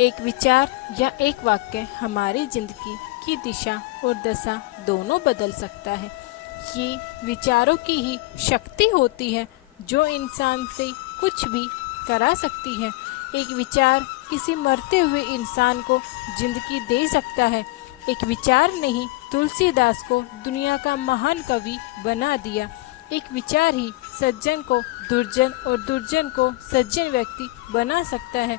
एक विचार या एक वाक्य हमारी जिंदगी की दिशा और दशा दोनों बदल सकता है। ये विचारों की ही शक्ति होती है जो इंसान से कुछ भी करा सकती है। एक विचार किसी मरते हुए इंसान को जिंदगी दे सकता है। एक विचार ने ही तुलसीदास को दुनिया का महान कवि बना दिया। एक विचार ही सज्जन को दुर्जन और दुर्जन को सज्जन व्यक्ति बना सकता है।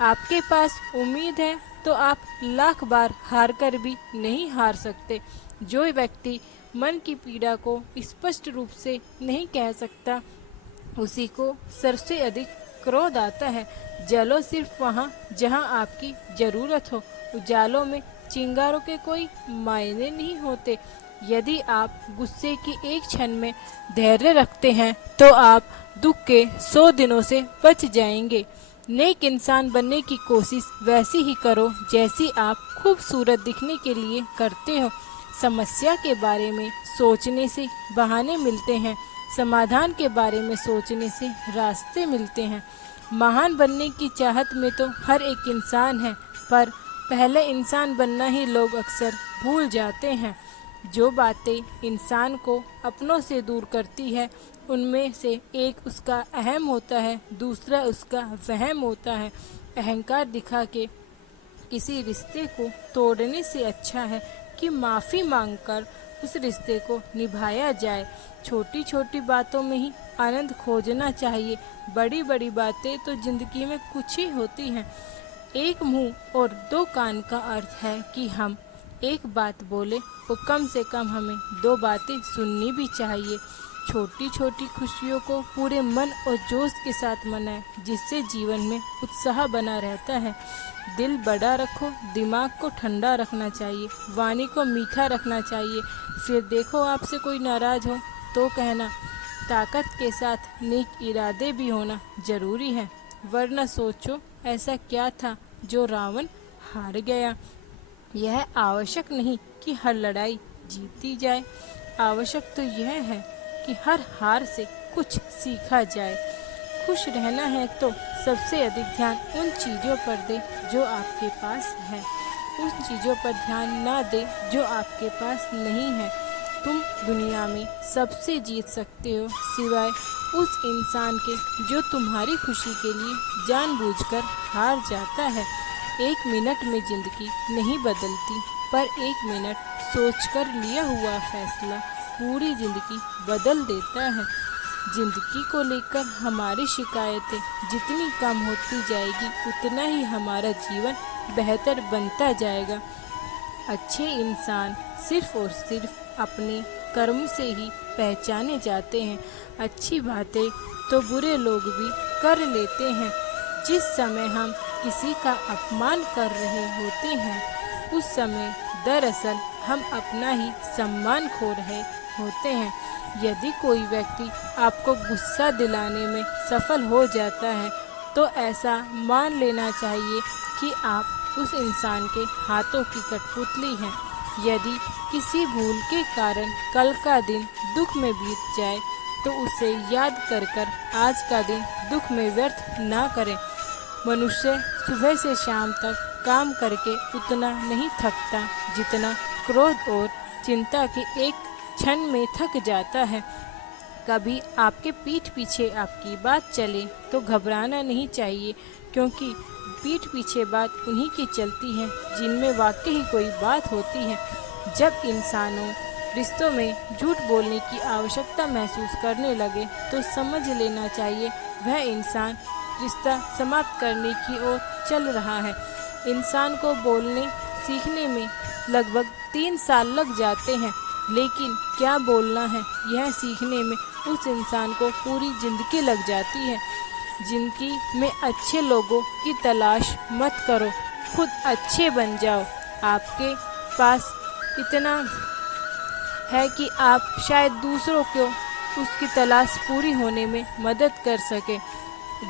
आपके पास उम्मीद है तो आप लाख बार हार कर भी नहीं हार सकते। जो व्यक्ति मन की पीड़ा को स्पष्ट रूप से नहीं कह सकता, उसी को सबसे अधिक क्रोध आता है। जलो सिर्फ वहाँ जहाँ आपकी ज़रूरत हो। उजालों में चिंगारों के कोई मायने नहीं होते। यदि आप गुस्से की एक क्षण में धैर्य रखते हैं तो आप दुख के 100 दिनों से बच जाएंगे। नेक इंसान बनने की कोशिश वैसी ही करो जैसी आप खूबसूरत दिखने के लिए करते हो। समस्या के बारे में सोचने से बहाने मिलते हैं, समाधान के बारे में सोचने से रास्ते मिलते हैं। महान बनने की चाहत में तो हर एक इंसान है, पर पहले इंसान बनना ही लोग अक्सर भूल जाते हैं। जो बातें इंसान को अपनों से दूर करती है उनमें से एक उसका अहम होता है, दूसरा उसका वहम होता है। अहंकार दिखा के किसी रिश्ते को तोड़ने से अच्छा है कि माफ़ी मांगकर उस रिश्ते को निभाया जाए। छोटी छोटी बातों में ही आनंद खोजना चाहिए। बड़ी बड़ी बातें तो जिंदगी में कुछ ही होती हैं। एक मुंह और दो कान का अर्थ है कि हम एक बात बोले और कम से कम हमें दो बातें सुननी भी चाहिए। छोटी छोटी खुशियों को पूरे मन और जोश के साथ मनाएं, जिससे जीवन में उत्साह बना रहता है। दिल बड़ा रखो, दिमाग को ठंडा रखना चाहिए, वाणी को मीठा रखना चाहिए। फिर देखो आपसे कोई नाराज हो तो कहना। ताकत के साथ नेक इरादे भी होना जरूरी है, वरना सोचो ऐसा क्या था जो रावण हार गया। यह आवश्यक नहीं कि हर लड़ाई जीती जाए, आवश्यक तो यह है कि हर हार से कुछ सीखा जाए। खुश रहना है तो सबसे अधिक ध्यान उन चीज़ों पर दे जो आपके पास है, उन चीज़ों पर ध्यान ना दे जो आपके पास नहीं है। तुम दुनिया में सबसे जीत सकते हो सिवाय उस इंसान के जो तुम्हारी खुशी के लिए जानबूझकर हार जाता है। एक मिनट में जिंदगी नहीं बदलती, पर एक मिनट सोचकर लिया हुआ फैसला पूरी जिंदगी बदल देता है। जिंदगी को लेकर हमारी शिकायतें जितनी कम होती जाएगी उतना ही हमारा जीवन बेहतर बनता जाएगा। अच्छे इंसान सिर्फ और सिर्फ अपने कर्म से ही पहचाने जाते हैं। अच्छी बातें तो बुरे लोग भी कर लेते हैं। जिस समय हम किसी का अपमान कर रहे होते हैं उस समय दरअसल हम अपना ही सम्मान खो रहे होते हैं। यदि कोई व्यक्ति आपको गुस्सा दिलाने में सफल हो जाता है तो ऐसा मान लेना चाहिए कि आप उस इंसान के हाथों की कठपुतली हैं। यदि किसी भूल के कारण कल का दिन दुख में बीत जाए तो उसे याद कर कर आज का दिन दुख में व्यर्थ ना करें। मनुष्य सुबह से शाम तक काम करके उतना नहीं थकता जितना क्रोध और चिंता के एक क्षण में थक जाता है। कभी आपके पीठ पीछे आपकी बात चले तो घबराना नहीं चाहिए, क्योंकि पीठ पीछे बात उन्हीं की चलती है जिनमें वाकई ही कोई बात होती है। जब इंसानों रिश्तों में झूठ बोलने की आवश्यकता महसूस करने लगे तो समझ लेना चाहिए वह इंसान रिश्ता समाप्त करने की ओर चल रहा है। इंसान को बोलने सीखने में लगभग 3 साल लग जाते हैं, लेकिन क्या बोलना है यह सीखने में उस इंसान को पूरी जिंदगी लग जाती है। जिंदगी में अच्छे लोगों की तलाश मत करो, खुद अच्छे बन जाओ। आपके पास इतना है कि आप शायद दूसरों को उसकी तलाश पूरी होने में मदद कर सके।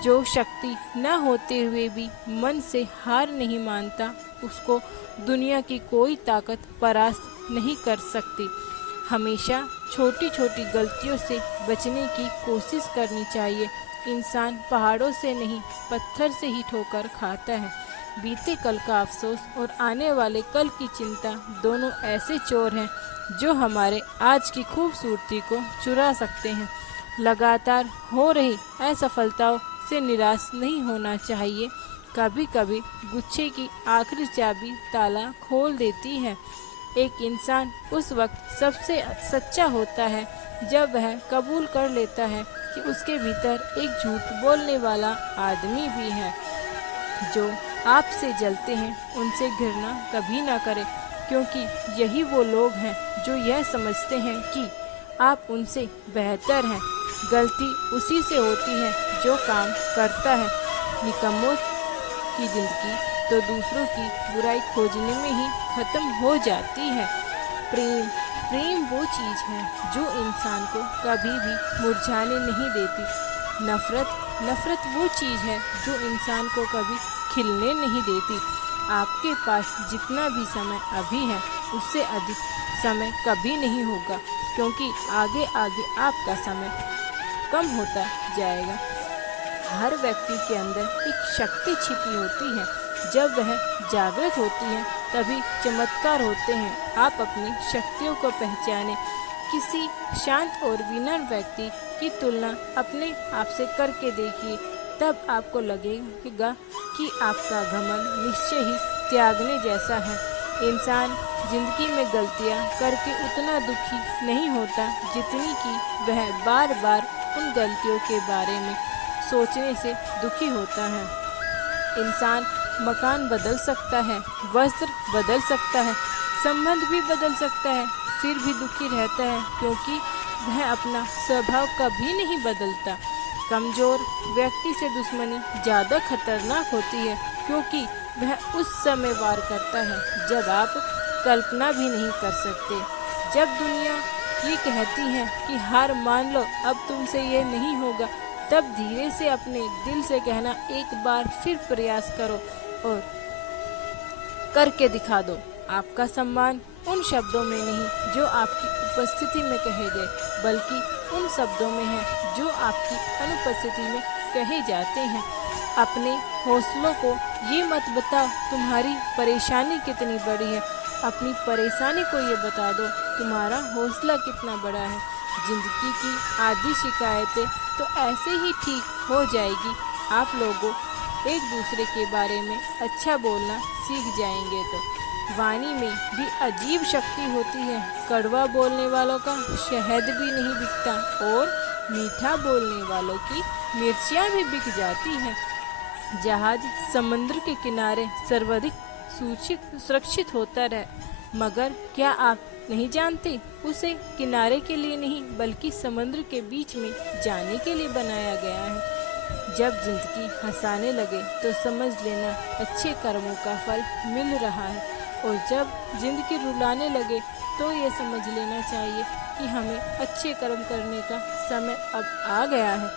जो शक्ति न होते हुए भी मन से हार नहीं मानता उसको दुनिया की कोई ताकत परास्त नहीं कर सकती। हमेशा छोटी छोटी गलतियों से बचने की कोशिश करनी चाहिए। इंसान पहाड़ों से नहीं पत्थर से ही ठोकर खाता है। बीते कल का अफसोस और आने वाले कल की चिंता दोनों ऐसे चोर हैं जो हमारे आज की खूबसूरती को चुरा सकते हैं। लगातार हो रही असफलताओं से निराश नहीं होना चाहिए। कभी कभी गुच्छे की आखिरी चाबी ताला खोल देती है। एक इंसान उस वक्त सबसे सच्चा होता है जब वह कबूल कर लेता है कि उसके भीतर एक झूठ बोलने वाला आदमी भी है। जो आपसे जलते हैं उनसे घृणा कभी ना करें, क्योंकि यही वो लोग हैं जो यह समझते हैं कि आप उनसे बेहतर हैं। गलती उसी से होती है जो काम करता है। निकम्मों की जिंदगी तो दूसरों की बुराई खोजने में ही खत्म हो जाती है। प्रेम प्रेम वो चीज़ है जो इंसान को कभी भी मुरझाने नहीं देती। नफरत वो चीज़ है जो इंसान को कभी खिलने नहीं देती। आपके पास जितना भी समय अभी है उससे अधिक समय कभी नहीं होगा, क्योंकि आगे आगे आपका समय कम होता जाएगा। हर व्यक्ति के अंदर एक शक्ति छिपी होती है। जब वह जागृत होती है तभी चमत्कार होते हैं। आप अपनी शक्तियों को पहचाने। किसी शांत और विनम्र व्यक्ति की तुलना अपने आप से करके देखिए, तब आपको लगेगा कि आपका घमंड निश्चय ही त्यागने जैसा है। इंसान जिंदगी में गलतियां करके उतना दुखी नहीं होता जितनी कि वह बार बार उन गलतियों के बारे में सोचने से दुखी होता है। इंसान मकान बदल सकता है, वस्त्र बदल सकता है, संबंध भी बदल सकता है, फिर भी दुखी रहता है, क्योंकि वह अपना स्वभाव कभी नहीं बदलता। कमजोर व्यक्ति से दुश्मनी ज़्यादा खतरनाक होती है, क्योंकि वह उस समय वार करता है जब आप कल्पना भी नहीं कर सकते। जब दुनिया ये कहती है कि हार मान लो, अब तुमसे ये नहीं होगा, तब धीरे से अपने दिल से कहना, एक बार फिर प्रयास करो और करके दिखा दो। आपका सम्मान उन शब्दों में नहीं जो आपकी उपस्थिति में कहे गए, बल्कि उन शब्दों में है जो आपकी अनुपस्थिति में कहे जाते हैं। अपने हौसलों को ये मत बताओ तुम्हारी परेशानी कितनी बड़ी है, अपनी परेशानी को ये बता दो तुम्हारा हौसला कितना बड़ा है। जिंदगी की आधी शिकायतें तो ऐसे ही ठीक हो जाएगी। आप लोगों एक दूसरे के बारे में अच्छा बोलना सीख जाएंगे तो। वाणी में भी अजीब शक्ति होती है। कड़वा बोलने वालों का शहद भी नहीं बिकता और मीठा बोलने वालों की मिर्चियाँ भी बिक जाती हैं। जहाज समुद्र के किनारे सर्वाधिक सुरक्षित होता है, मगर क्या आप नहीं जानते उसे किनारे के लिए नहीं बल्कि समुद्र के बीच में जाने के लिए बनाया गया है। जब जिंदगी हंसाने लगे तो समझ लेना अच्छे कर्मों का फल मिल रहा है, और जब जिंदगी रुलाने लगे तो ये समझ लेना चाहिए कि हमें अच्छे कर्म करने का समय अब आ गया है।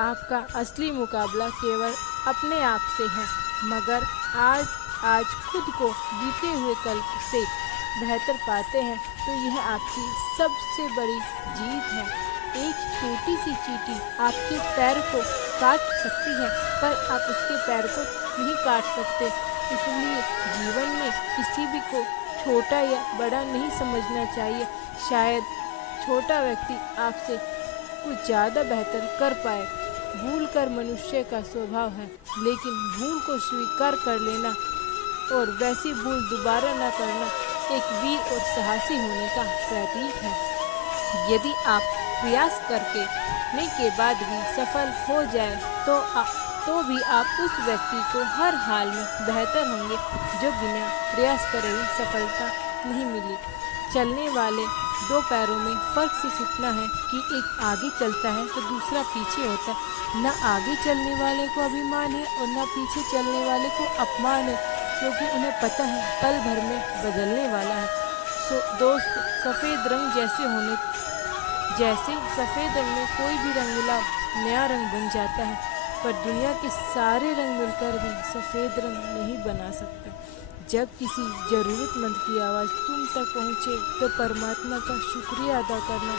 आपका असली मुकाबला केवल अपने आप से है, मगर आज खुद को बीते हुए कल से बेहतर पाते हैं तो यह आपकी सबसे बड़ी जीत है। एक छोटी सी चींटी आपके पैर को काट सकती है, पर आप उसके पैर को नहीं काट सकते। इसलिए जीवन में किसी भी को छोटा या बड़ा नहीं समझना चाहिए। शायद छोटा व्यक्ति आपसे कुछ ज़्यादा बेहतर कर पाए। भूल कर मनुष्य का स्वभाव है, लेकिन भूल को स्वीकार कर लेना और वैसी भूल दोबारा न करना एक वीर और साहसी होने का प्रतीक है। यदि आप प्रयास करने के बाद भी सफल हो जाए तो भी आप उस व्यक्ति को हर हाल में बेहतर होंगे जो बिना प्रयास करे ही सफलता नहीं मिली। चलने वाले दो पैरों में फर्क सिर्फ इतना है कि एक आगे चलता है तो दूसरा पीछे होता है। न आगे चलने वाले को अभिमान है और न पीछे चलने वाले को अपमान है, क्योंकि उन्हें पता है पल भर में बदलने वाला है। दोस्त, सफ़ेद रंग जैसे सफ़ेद रंग में कोई भी रंग मिलाओ नया रंग बन जाता है, पर दुनिया के सारे रंग मिलकर भी सफ़ेद रंग नहीं बना सकता। जब किसी ज़रूरतमंद की आवाज़ तुम तक पहुँचे तो परमात्मा का शुक्रिया अदा करना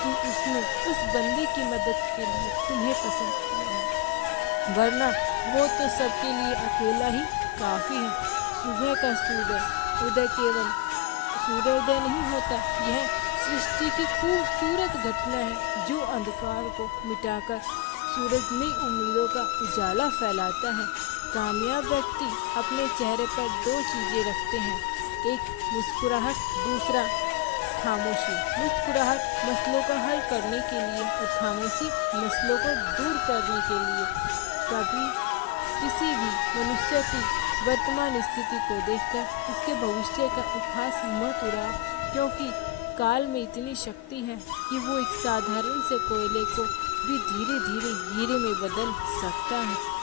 कि उसने उस बंदे की मदद के लिए तुम्हें पसंद किया है, वरना वो तो सबके लिए अकेला ही काफ़ी है। सुबह का उदय केवल सूर्योदय नहीं होता, यह सृष्टि की खूबसूरत घटना है जो अंधकार को मिटाकर सूरज में उम्मीदों का उजाला फैलाता है। कामयाब व्यक्ति अपने चेहरे पर दो चीज़ें रखते हैं, एक मुस्कुराहट, दूसरा खामोशी। मुस्कुराहट मसलों का हल करने के लिए और खामोशी मसलों को दूर करने के लिए। कभी किसी भी मनुष्य की वर्तमान स्थिति को देखकर उसके भविष्य का उपहास मत उड़ाओ, क्योंकि काल में इतनी शक्ति है कि वो एक साधारण से कोयले को भी धीरे धीरे हीरे में बदल सकता है।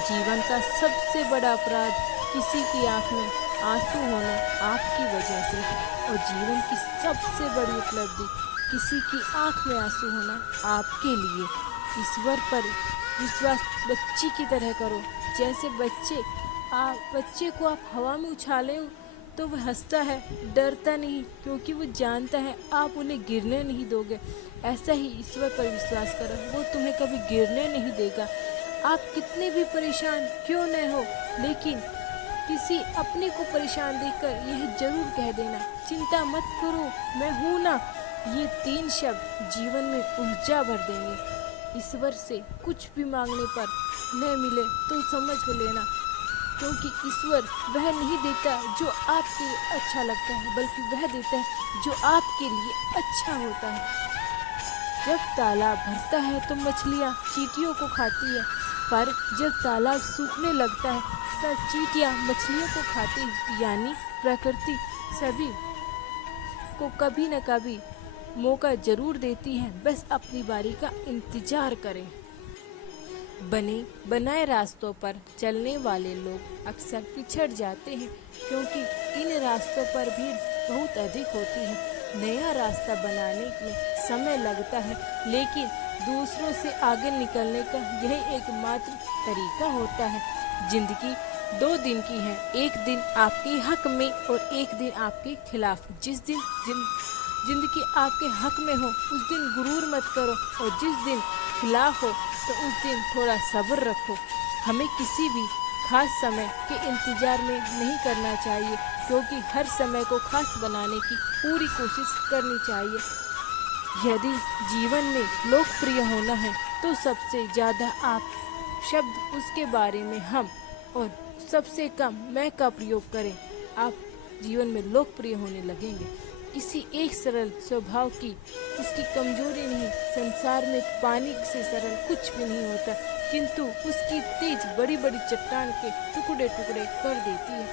जीवन का सबसे बड़ा अपराध किसी की आंख में आंसू होना आपकी वजह से, और जीवन की सबसे बड़ी उपलब्धि किसी की आंख में आंसू होना आपके लिए। ईश्वर पर विश्वास बच्ची की तरह करो। जैसे बच्चे को आप हवा में उछालें तो वह हंसता है, डरता नहीं, क्योंकि वो जानता है आप उन्हें गिरने नहीं दोगे। ऐसा ही ईश्वर पर विश्वास करो, वो तुम्हें कभी गिरने नहीं देगा। आप कितने भी परेशान क्यों न हो, लेकिन किसी अपने को परेशान देखकर यह जरूर कह देना, चिंता मत करो, मैं हूँ ना। ये 3 शब्द जीवन में ऊर्जा भर देंगे। ईश्वर से कुछ भी मांगने पर न मिले तो समझ लेना, क्योंकि ईश्वर वह नहीं देता जो आपके लिए अच्छा लगता है, बल्कि वह देता है जो आपके लिए अच्छा होता है। जब तालाब भरता है तो मछलियाँ चींटियों को खाती है, पर जब तालाब सूखने लगता है तब चींटियाँ मछलियों को खाती है। यानी प्रकृति सभी को कभी न कभी मौका जरूर देती है, बस अपनी बारी का इंतजार करें। बने बनाए रास्तों पर चलने वाले लोग अक्सर पिछड़ जाते हैं, क्योंकि इन रास्तों पर भीड़ बहुत अधिक होती है। नया रास्ता बनाने में समय लगता है, लेकिन दूसरों से आगे निकलने का यही एकमात्र तरीका होता है। जिंदगी 2 दिन की है, एक दिन आपके हक में और एक दिन आपके खिलाफ। जिस दिन जिंदगी आपके हक में हो उस दिन गुरूर मत करो, और जिस दिन खिलाफ हो तो उस दिन थोड़ा सब्र रखो। हमें किसी भी खास समय के इंतजार में नहीं करना चाहिए, क्योंकि हर समय को खास बनाने की पूरी कोशिश करनी चाहिए। यदि जीवन में लोकप्रिय होना है तो सबसे ज़्यादा आप शब्द उसके बारे में हम और सबसे कम मैं का प्रयोग करें, आप जीवन में लोकप्रिय होने लगेंगे। किसी एक सरल स्वभाव की उसकी कमजोरी नहीं। संसार में पानी से सरल कुछ भी नहीं होता, किंतु उसकी तेज बड़ी बड़ी चट्टान के टुकड़े टुकड़े कर देती है।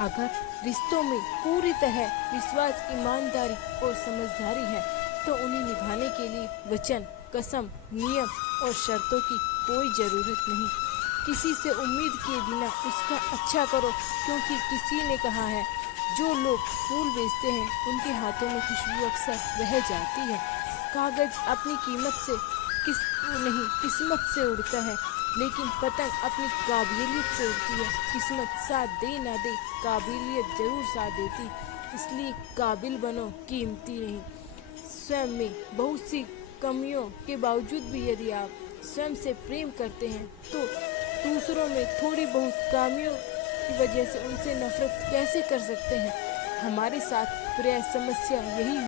अगर रिश्तों में पूरी तरह विश्वास, ईमानदारी और समझदारी है तो उन्हें निभाने के लिए वचन, कसम, नियम और शर्तों की कोई ज़रूरत नहीं। किसी से उम्मीद किए बिना उसका अच्छा करो, क्योंकि किसी ने कहा है जो लोग फूल बेचते हैं उनके हाथों में खुशबू अक्सर रह जाती है। कागज अपनी कीमत से किस्मत से उड़ता है, लेकिन पतंग अपनी काबिलियत से उड़ती है। किस्मत साथ दे ना दे, काबिलियत जरूर साथ देती। इसलिए काबिल बनो, कीमती नहीं। स्वयं में बहुत सी कमियों के बावजूद भी यदि आप स्वयं से प्रेम करते हैं तो दूसरों में थोड़ी बहुत खामियों की वजह से उनसे नफरत कैसे कर सकते हैं। हमारे साथ प्राय समस्या यही